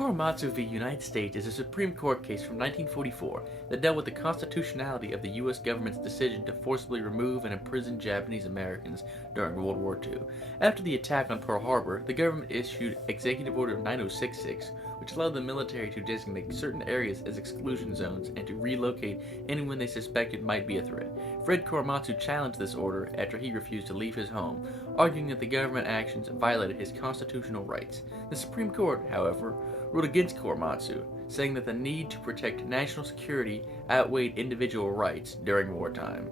Korematsu v. United States is a Supreme Court case from 1944 that dealt with the constitutionality of the U.S. government's decision to forcibly remove and imprison Japanese Americans during World War II. After the attack on Pearl Harbor, the government issued Executive Order 9066, which allowed the military to designate certain areas as exclusion zones and to relocate anyone they suspected might be a threat. Fred Korematsu challenged this order after he refused to leave his home, arguing that the government actions violated his constitutional rights. The Supreme Court, however, ruled against Korematsu, saying that the need to protect national security outweighed individual rights during wartime.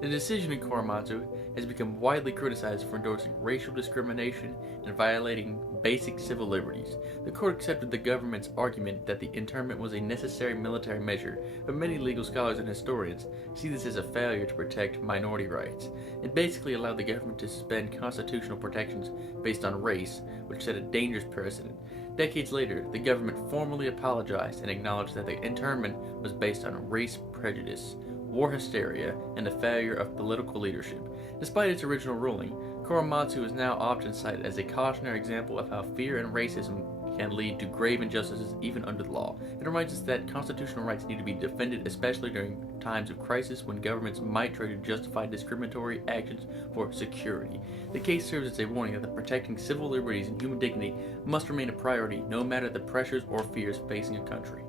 The decision in Korematsu has become widely criticized for endorsing racial discrimination and violating basic civil liberties. The court accepted the government's argument that the internment was a necessary military measure, but many legal scholars and historians see this as a failure to protect minority rights. It basically allowed the government to suspend constitutional protections based on race, which set a dangerous precedent. Decades later, the government formally apologized and acknowledged that the internment was based on race prejudice, war hysteria, and a failure of political leadership. Despite its original ruling, Korematsu is now often cited as a cautionary example of how fear and racism can lead to grave injustices even under the law. It reminds us that constitutional rights need to be defended, especially during times of crisis when governments might try to justify discriminatory actions for security. The case serves as a warning that protecting civil liberties and human dignity must remain a priority no matter the pressures or fears facing a country.